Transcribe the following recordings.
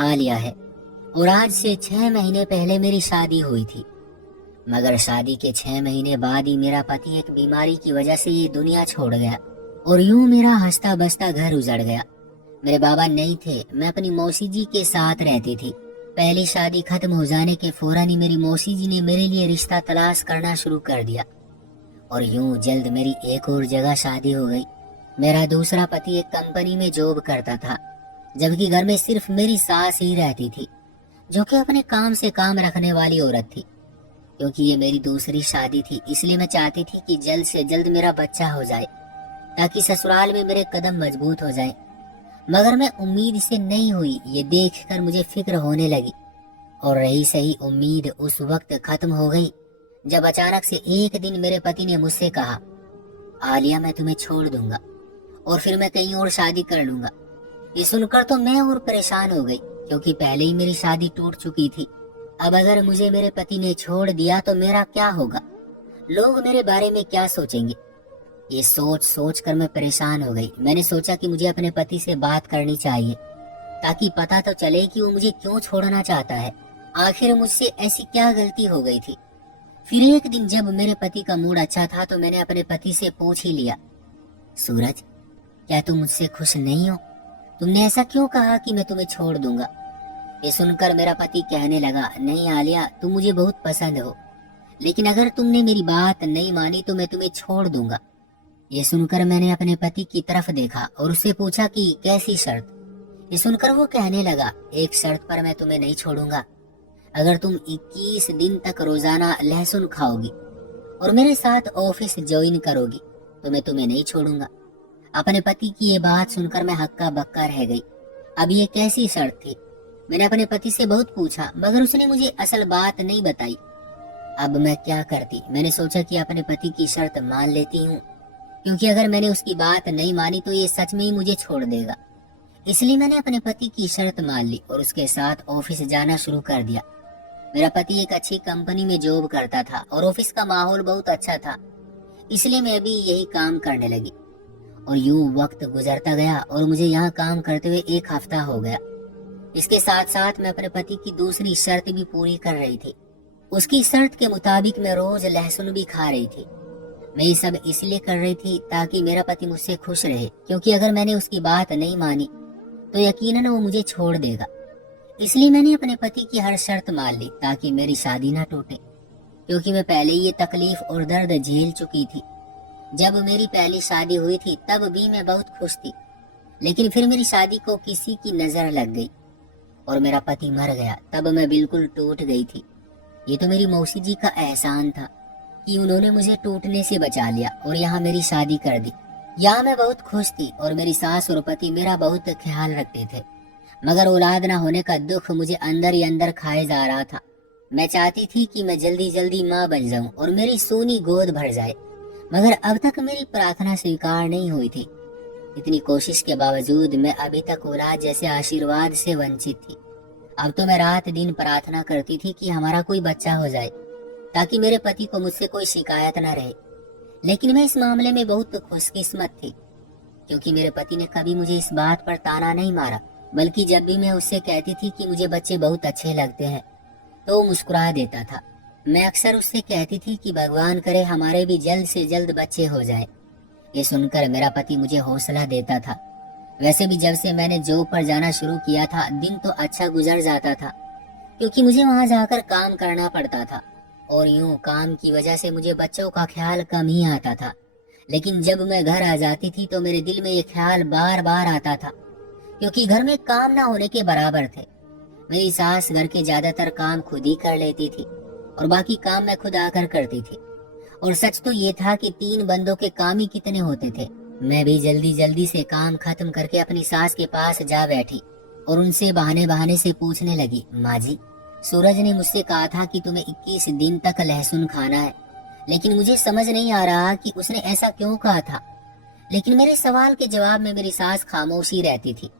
आ लिया है और आज से 6 महीने पहले मेरी शादी हुई थी। मगर शादी के 6 महीने बाद ही मेरा पति एक बीमारी की वजह से ये दुनिया छोड़ गया और यूं मेरा हंसता बसता घर उजड़ गया। मेरे बाबा नहीं थे, मैं अपनी मौसी जी के साथ रहती थी। पहली शादी खत्म हो जाने के फौरन ही मेरी मौसी जी ने मेरे लिए रिश्ता तलाश करना शुरू कर दिया और यूं जल्द मेरी एक और जगह शादी हो गई। मेरा दूसरा पति एक कंपनी में जॉब करता था, जबकि घर में सिर्फ मेरी सास ही रहती थी, जो कि अपने काम से काम रखने वाली औरत थी। क्योंकि ये मेरी दूसरी शादी थी, इसलिए मैं चाहती थी कि जल्द से जल्द मेरा बच्चा हो जाए ताकि ससुराल में मेरे कदम मजबूत हो जाए। मगर मैं उम्मीद से नहीं हुई, ये देखकर मुझे फिक्र होने लगी। और रही सही उम्मीद उस वक्त खत्म हो गई जब अचानक से एक दिन मेरे पति ने मुझसे कहा, आलिया मैं तुम्हें छोड़ दूंगा और फिर मैं कहीं और शादी कर लूंगा। ये सुनकर तो मैं और परेशान हो गई, क्योंकि पहले ही मेरी शादी टूट चुकी थी। अब अगर मुझे मेरे पति ने छोड़ दिया तो मेरा क्या होगा, लोग मेरे बारे में क्या सोचेंगे। ये सोच सोच कर मैं परेशान हो गई। मैंने सोचा कि मुझे अपने पति से बात करनी चाहिए ताकि पता तो चले कि वो मुझे क्यों छोड़ना चाहता है। आखिर मुझसे ऐसी क्या गलती हो गई थी। फिर एक दिन जब मेरे पति का मूड अच्छा था तो मैंने अपने पति से पूछ ही लिया, सूरज क्या तुम मुझसे खुश नहीं हो? तुमने ऐसा क्यों कहा कि मैं तुम्हें छोड़ दूंगा? ये सुनकर मेरा पति कहने लगा, नहीं आलिया तुम मुझे बहुत पसंद हो, लेकिन अगर तुमने मेरी बात नहीं मानी तो मैं तुम्हें छोड़ दूंगा। ये सुनकर मैंने अपने पति की तरफ देखा और उससे पूछा कि कैसी शर्त? ये सुनकर वो कहने लगा, एक शर्त पर मैं तुम्हें नहीं छोड़ूंगा। अगर तुम 21 दिन तक रोजाना लहसुन खाओगी और मेरे साथ ऑफिस ज्वाइन करोगी तो मैं तुम्हें नहीं छोड़ूंगा। अपने पति की ये बात सुनकर मैं हक्का बक्का रह गई। अब ये कैसी शर्त थी? मैंने अपने पति से बहुत पूछा, मगर उसने मुझे असल बात नहीं बताई। अब मैं क्या करती? मैंने सोचा कि अपने पति की शर्त मान लेती हूँ, क्योंकि अगर मैंने उसकी बात नहीं मानी तो ये सच में ही मुझे छोड़ देगा। इसलिए मैंने अपने पति की शर्त मान ली और उसके साथ ऑफिस जाना शुरू कर दिया। मेरा पति एक अच्छी कंपनी में जॉब करता था और ऑफिस का माहौल बहुत अच्छा था, इसलिए मैं भी यही काम करने लगी। और यूं वक्त गुजरता गया और मुझे यहाँ काम करते हुए 1 हफ्ता हो गया। इसके साथ साथ मैं अपने पति की दूसरी शर्त भी पूरी कर रही थी। उसकी शर्त के मुताबिक मैं रोज लहसुन भी खा रही थी। मैं ये सब इसलिए कर रही थी ताकि मेरा पति मुझसे खुश रहे, क्योंकि अगर मैंने उसकी बात नहीं मानी तो यकीनन वो मुझे छोड़ देगा। इसलिए मैंने अपने पति की हर शर्त मान ली ताकि मेरी शादी ना टूटे, क्योंकि मैं पहले ही ये तकलीफ और दर्द झेल चुकी थी। जब मेरी पहली शादी हुई थी तब भी मैं बहुत खुश थी, लेकिन फिर मेरी शादी को किसी की नजर लग गई और मेरा पति मर गया। तब मैं बिल्कुल टूट गई थी। ये तो मेरी मौसी जी का एहसान था कि उन्होंने मुझे टूटने से बचा लिया और यहाँ मेरी शादी कर दी। यहाँ मैं बहुत खुश थी और मेरी सास और पति मेरा बहुत ख्याल रखते थे, मगर औलाद ना होने का दुख मुझे अंदर ही अंदर खाए जा रहा था। मैं चाहती थी कि मैं जल्दी जल्दी माँ बन जाऊं और मेरी सोनी गोद भर जाए, मगर अब तक मेरी प्रार्थना स्वीकार नहीं हुई थी। इतनी कोशिश के बावजूद मैं अभी तक औलाद जैसे आशीर्वाद से वंचित थी। अब तो मैं रात दिन प्रार्थना करती थी कि हमारा कोई बच्चा हो जाए ताकि मेरे पति को मुझसे कोई शिकायत न रहे। लेकिन मैं इस मामले में बहुत खुशकिस्मत थी, क्योंकि मेरे पति ने कभी मुझे इस बात पर ताना नहीं मारा, बल्कि जब भी मैं उससे कहती थी कि मुझे बच्चे बहुत अच्छे लगते हैं तो वो मुस्कुरा देता था। मैं अक्सर उससे कहती थी कि भगवान करे हमारे भी जल्द से जल्द बच्चे हो जाए। ये सुनकर मेरा पति मुझे हौसला देता था। वैसे भी जब से मैंने जॉब पर जाना शुरू किया था दिन तो अच्छा गुजर जाता था, क्योंकि मुझे वहां जाकर काम करना पड़ता था और यूं काम की वजह से मुझे बच्चों का ख्याल कम ही आता था। लेकिन जब मैं घर आ जाती थी तो मेरे दिल में ये ख्याल बार बार आता था, क्योंकि घर में काम ना होने के बराबर थे। मेरी सास घर के ज्यादातर काम खुद ही कर लेती थी और बाकी काम मैं खुद आकर करती थी। और सच तो ये था कि 3 बंदों के काम ही कितने होते थे। मैं भी जल्दी जल्दी से काम खत्म करके अपनी सास के पास जा बैठी और उनसे बहाने बहाने से पूछने लगी, माँ जी सूरज ने मुझसे कहा था कि तुम्हें 21 दिन तक लहसुन खाना है, लेकिन मुझे समझ नहीं आ रहा कि उसने ऐसा क्यों कहा था। लेकिन मेरे सवाल के जवाब में मेरी सास खामोशी रहती थी।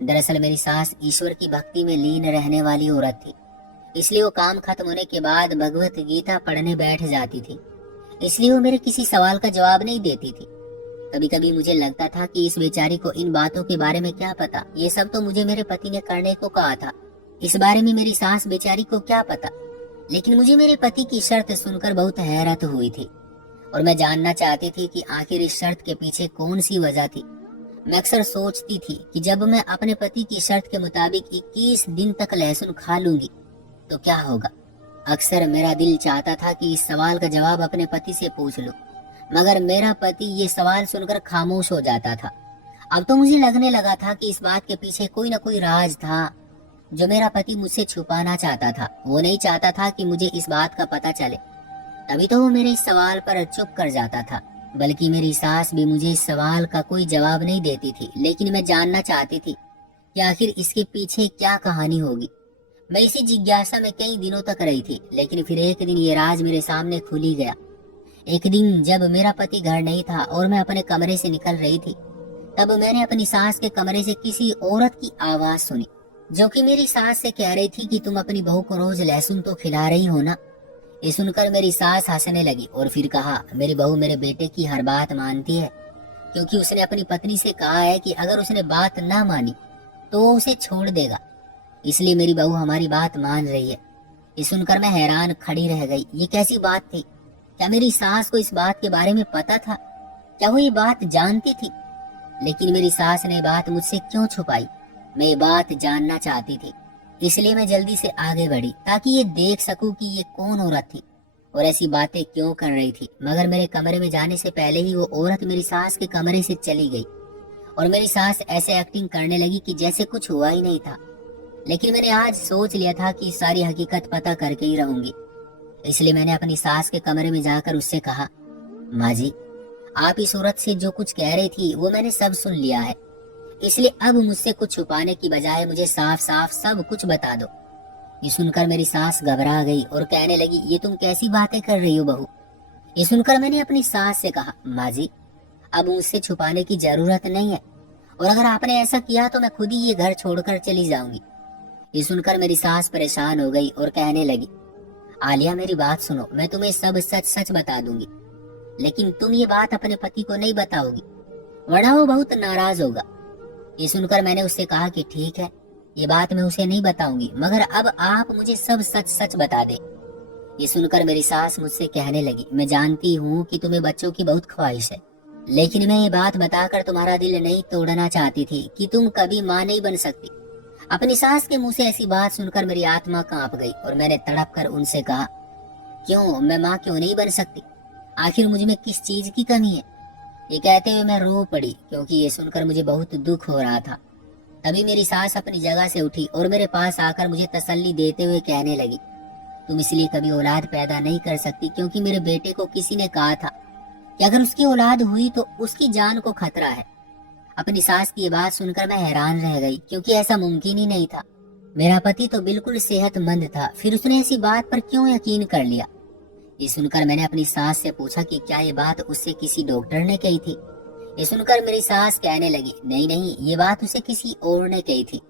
दरअसल मेरी सास ईश्वर की भक्ति में लीन रहने वाली औरत थी, इसलिए वो काम खत्म होने के बाद भगवत गीता पढ़ने बैठ जाती थी। इसलिए वो मेरे किसी सवाल का जवाब नहीं देती थी। कभी कभी मुझे लगता था कि इस बेचारी को इन बातों के बारे में क्या पता, ये सब तो मुझे मेरे पति ने करने को कहा था, इस बारे में मेरी सास बेचारी को क्या पता। लेकिन मुझे मेरे पति की शर्त सुनकर बहुत हैरत हुई थी और मैं जानना चाहती थी कि आखिर इस शर्त के पीछे कौन सी वजह थी। मैं अक्सर सोचती थी कि जब मैं अपने पति की शर्त के मुताबिक 21 दिन तक लहसुन खा लूंगी तो क्या होगा। अक्सर मेरा दिल चाहता था कि इस सवाल का जवाब अपने पति से पूछ लूं, मगर मेरा पति ये सवाल सुनकर खामोश हो जाता था। अब तो मुझे लगने लगा था कि इस बात के पीछे कोई न कोई राज था जो मेरा पति मुझसे छुपाना चाहता था। वो नहीं चाहता था कि मुझे इस बात का पता चले, तभी तो वो मेरे इस सवाल पर चुप कर जाता था। बल्कि मेरी सास भी मुझे इस सवाल का कोई जवाब नहीं देती थी, लेकिन मैं जानना चाहती थी कि आखिर इसके पीछे क्या कहानी होगी। मैं इसी जिज्ञासा में कई दिनों तक रही थी, लेकिन फिर एक दिन ये राज मेरे सामने खुल ही गया। एक दिन जब मेरा पति घर नहीं था और मैं अपने कमरे से निकल रही थी, तब मैंने अपनी सास के कमरे से किसी औरत की आवाज सुनी, जो कि मेरी सास से कह रही थी कि तुम अपनी बहू को रोज लहसुन तो खिला रही हो ना। ये सुनकर मेरी सास हंसने लगी और फिर कहा, मेरी बहू मेरे बेटे की हर बात मानती है, क्योंकि उसने अपनी पत्नी से कहा है कि अगर उसने बात ना मानी तो वो उसे छोड़ देगा, इसलिए मेरी बहू हमारी बात मान रही है। ये सुनकर मैं हैरान खड़ी रह गई। ये कैसी बात थी? क्या मेरी सास को इस बात के बारे में पता था? क्या वो ये बात जानती थी? लेकिन मेरी सास ने बात मुझसे क्यों छुपाई? मैं ये बात जानना चाहती थी, इसलिए मैं जल्दी से आगे बढ़ी ताकि ये देख सकूं कि ये कौन औरत थी और ऐसी बातें क्यों कर रही थी। मगर मेरे कमरे में जाने से पहले ही वो औरत मेरी सास के कमरे से चली गई और मेरी सास ऐसे एक्टिंग करने लगी कि जैसे कुछ हुआ ही नहीं था। लेकिन मैंने आज सोच लिया था कि सारी हकीकत पता करके ही रहूंगी, इसलिए मैंने अपनी सास के कमरे में जाकर उससे कहा, माँ जी, आप इस औरत से जो कुछ कह रही थी वो मैंने सब सुन लिया है, इसलिए अब मुझसे कुछ छुपाने की बजाय मुझे साफ साफ सब कुछ बता दो। ये सुनकर मेरी सास घबरा गई और कहने लगी, ये तुम कैसी बातें कर रही हो बहू? ये सुनकर मैंने अपनी सास से कहा, माँ जी, अब मुझसे छुपाने की जरूरत नहीं है, और अगर आपने ऐसा किया तो मैं खुद ही ये घर छोड़कर चली जाऊंगी। ये सुनकर मेरी सास परेशान हो गई और कहने लगी, आलिया मेरी बात सुनो, मैं तुम्हें सब सच सच बता दूंगी, लेकिन तुम ये बात अपने पति को नहीं बताओगी, वरना वो बहुत नाराज होगा। ये सुनकर मैंने उससे कहा कि ठीक है, ये बात मैं उसे नहीं बताऊंगी, मगर अब आप मुझे सब सच सच बता दे। ये सुनकर मेरी सास मुझसे कहने लगी, मैं जानती हूँ कि तुम्हें बच्चों की बहुत ख्वाहिश है, लेकिन मैं ये बात बताकर तुम्हारा दिल नहीं तोड़ना चाहती थी कि तुम कभी माँ नहीं बन सकती। अपनी सास के मुंह से ऐसी बात सुनकर मेरी आत्मा कांप गई और मैंने तड़प कर उनसे कहा, क्यों, मैं माँ क्यों नहीं बन सकती? आखिर मुझ में किस चीज की कमी है? ये कहते हुए मैं रो पड़ी, क्योंकि ये सुनकर मुझे बहुत दुख हो रहा था। तभी मेरी सास अपनी जगह से उठी और मेरे पास आकर मुझे तसल्ली देते हुए कहने लगी, तुम इसलिए कभी औलाद पैदा नहीं कर सकती क्योंकि मेरे बेटे को किसी ने कहा था कि अगर उसकी औलाद हुई तो उसकी जान को खतरा है। अपनी सास की ये बात सुनकर मैं हैरान रह गई, क्योंकि ऐसा मुमकिन ही नहीं था। मेरा पति तो बिल्कुल सेहतमंद था, फिर उसने ऐसी बात पर क्यों यकीन कर लिया? ये सुनकर मैंने अपनी सास से पूछा कि क्या ये बात उससे किसी डॉक्टर ने कही थी? ये सुनकर मेरी सास कहने लगी, नहीं नहीं, ये बात उसे किसी और ने कही थी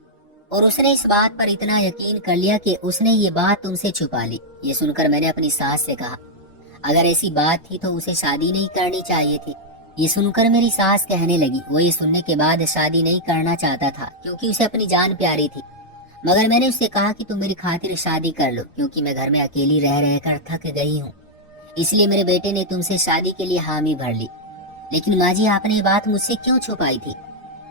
और उसने इस बात पर इतना यकीन कर लिया कि उसने ये बात तुमसे छुपा ली। ये सुनकर मैंने अपनी सास से कहा, अगर ऐसी बात थी तो उसे शादी नहीं करनी चाहिए थी। ये सुनकर मेरी सास कहने लगी, वो ये सुनने के बाद शादी नहीं करना चाहता था क्योंकि उसे अपनी जान प्यारी थी, मगर मैंने उससे कहा कि तुम मेरी खातिर शादी कर लो, क्योंकि मैं घर में अकेली रह रहकर थक गई हूँ, इसलिए मेरे बेटे ने तुमसे शादी के लिए हामी भर ली। लेकिन माँ जी, आपने ये बात मुझसे क्यों छुपाई थी?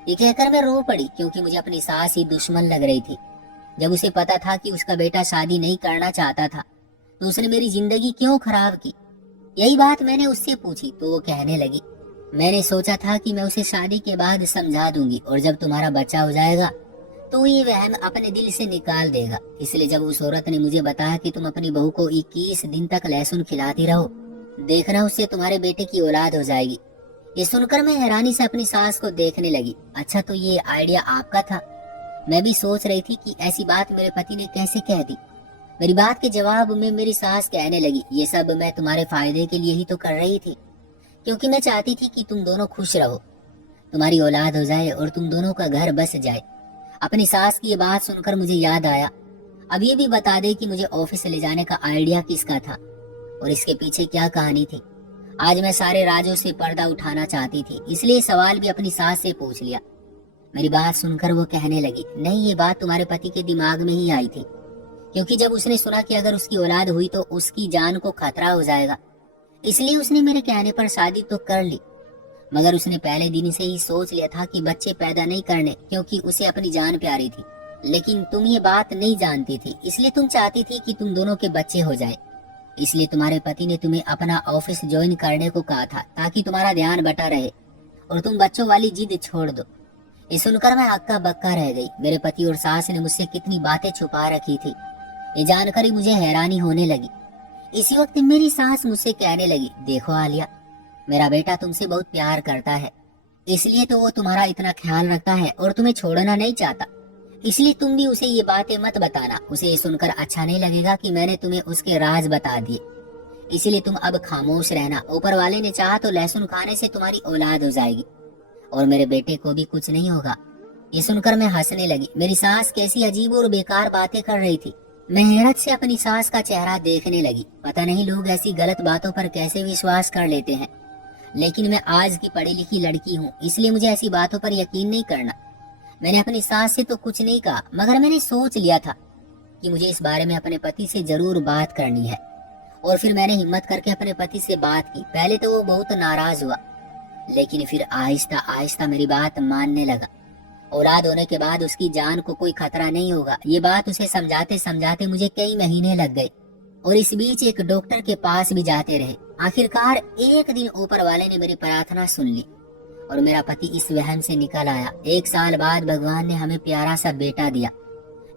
ये कहकर मैं रो पड़ी, क्योंकि मुझे अपनी सास ही दुश्मन लग रही थी। जब उसे पता था कि उसका बेटा शादी नहीं करना चाहता था तो उसने मेरी जिंदगी क्यों खराब की? यही बात मैंने उससे पूछी तो वो कहने लगी, मैंने सोचा था कि मैं उसे शादी के बाद समझा दूंगी और जब तुम्हारा बच्चा हो जाएगा तो ये वहम अपने दिल से निकाल देगा। इसलिए जब उस औरत ने मुझे बताया कि तुम अपनी बहू को 21 दिन तक लहसुन खिलाती रहो, देखना उससे तुम्हारे बेटे की औलाद हो जाएगी। ये सुनकर मैं हैरानी से अपनी सास को देखने लगी। अच्छा, तो ये आइडिया आपका था? मैं भी सोच रही थी कि ऐसी बात मेरे पति ने कैसे कह दी। मेरी बात के जवाब में मेरी सास कहने लगी, ये सब मैं तुम्हारे फायदे के लिए ही तो कर रही थी, क्योंकि मैं चाहती थी कि तुम दोनों खुश रहो, तुम्हारी औलाद हो जाए और तुम दोनों का घर बस जाए। अपनी सास की ये बात सुनकर मुझे याद आया, अब ये भी बता दे कि मुझे ऑफिस ले जाने का आइडिया किसका था और इसके पीछे क्या कहानी थी। आज मैं सारे राजों से पर्दा उठाना चाहती थी, इसलिए सवाल भी अपनी सास से पूछ लिया। मेरी बात सुनकर वो कहने लगी, नहीं, ये बात तुम्हारे पति के दिमाग में ही आई थी, क्योंकि जब उसने सुना कि अगर उसकी औलाद हुई तो उसकी जान को खतरा हो जाएगा, इसलिए उसने मेरे कहने पर शादी तो कर ली। मगर उसने पहले दिन से ही सोच लिया था कि बच्चे पैदा नहीं करने, क्योंकि उसे अपनी जान प्यारी थी। लेकिन तुम ये बात नहीं जानती थी, इसलिए तुम चाहती थी कि तुम दोनों के बच्चे हो जाए। इसलिए तुम्हारे पति ने तुम्हें अपना ऑफिस ज्वाइन करने को कहा था, ताकि तुम्हारा ध्यान बटा रहे और तुम बच्चों वाली जिद छोड़ दो। ये सुनकर मैं हक्का बक्का रह गई। मेरे पति और सास ने मुझसे कितनी बातें छुपा रखी थी, ये जानकर ही मुझे हैरानी होने लगी। इसी वक्त मेरी सास मुझसे कहने लगी, देखो आलिया, मेरा बेटा तुमसे बहुत प्यार करता है, इसलिए तो वो तुम्हारा इतना ख्याल रखता है और तुम्हें छोड़ना नहीं चाहता। इसलिए तुम भी उसे ये बातें मत बताना, उसे ये सुनकर अच्छा नहीं लगेगा कि मैंने तुम्हें उसके राज बता दिए। इसलिए तुम अब खामोश रहना। ऊपर वाले ने चाहा तो लहसुन खाने से तुम्हारी औलाद हो जाएगी और मेरे बेटे को भी कुछ नहीं होगा। ये सुनकर मैं हंसने लगी। मेरी सास कैसी अजीब और बेकार बातें कर रही थी। मैं हैरत से अपनी सास का चेहरा देखने लगी। पता नहीं लोग ऐसी गलत बातों पर कैसे विश्वास कर लेते हैं, लेकिन मैं आज की पढ़ी लिखी लड़की हूँ, इसलिए मुझे ऐसी बातों पर यकीन नहीं करना। मैंने अपनी सास से तो कुछ नहीं कहा, मगर मैंने सोच लिया था कि मुझे इस बारे में अपने पति से जरूर बात करनी है। और फिर मैंने हिम्मत करके अपने पति से बात की। पहले तो वो बहुत नाराज हुआ, लेकिन फिर आहिस्ता आहिस्ता मेरी बात मानने लगा। औलाद होने के बाद उसकी जान को कोई खतरा नहीं होगा, ये बात उसे समझाते समझाते मुझे कई महीने लग गए और इस बीच एक डॉक्टर के पास भी जाते रहे। आखिरकार एक दिन ऊपर वाले ने मेरी प्रार्थना सुन ली और मेरा पति इस वहम से निकल आया। 1 साल बाद भगवान ने हमें प्यारा सा बेटा दिया।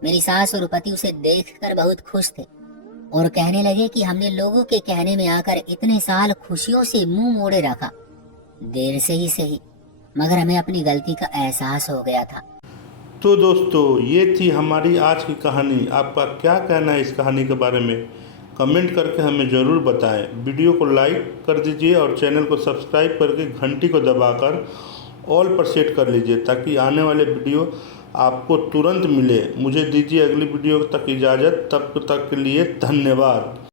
मेरी सास और पति उसे देखकर बहुत खुश थे और कहने लगे कि हमने लोगों के कहने में आकर इतने साल खुशियों से मुंह मोड़े रखा। देर से ही सही, मगर हमें अपनी गलती का एहसास हो गया था। तो दोस्तों, ये थी हमारी आज की कहानी। आपका क्या कहना है इस कहानी के बारे में? कमेंट करके हमें ज़रूर बताएं। वीडियो को लाइक कर दीजिए और चैनल को सब्सक्राइब करके घंटी को दबाकर ऑल पर सेट कर लीजिए, ताकि आने वाले वीडियो आपको तुरंत मिले। मुझे दीजिए अगली वीडियो तक इजाज़त। तब तक के लिए धन्यवाद।